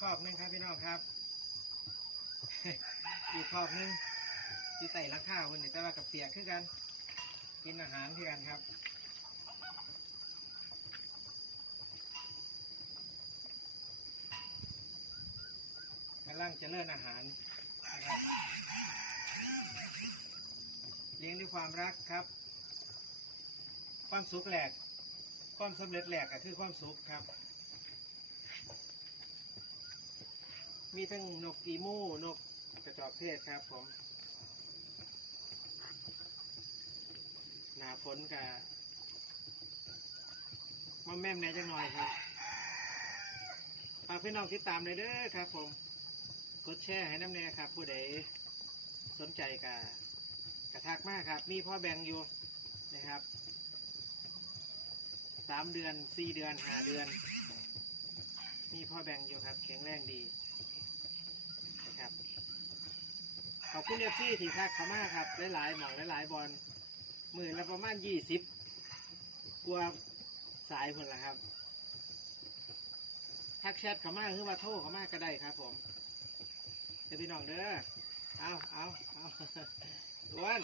ครอบหนึงครับพี่น้องครับ อีกครอบหนึงที่ไต่ราคาคนนี่แต่ว่ากับเปียกคือกัน กินอาหารคือกันครับกำลังจะเลิ่นอาหารนะครับเลี้ยงด้วยความรักครับ ความสุขแหลกความสำเร็จแหลกก็คือความสุขครับ มีทั้งนกอีมูนกกระจอกเทศครับผม หนาฝนกับมาแม่มแหน่จังหน่อยครับฝากพี่น้องติดตามเลยเด้อครับ ผม กดแชร์ให้น้ำแน่ครับ ผู้ใดสนใจกับกระทักมากครับ มีพ่อแบงอยู่นะครับสามเดือนสี่เดือนห้าเดือน มีพ่อแบงอยู่ครับแข็งแรงดีนะครับข อบคุณเอฟซีที่ทักเขามาครับ หลายๆหมองหลายๆบอลหมื่นละประมาณยี่สิบกลัวสายคนละครับ ทักแชทเขามาหรือว่าโทรเขามาก็ได้ครับ ผมเดี๋ยวพี่น้องเด้อเอาเอาเอาอ้วน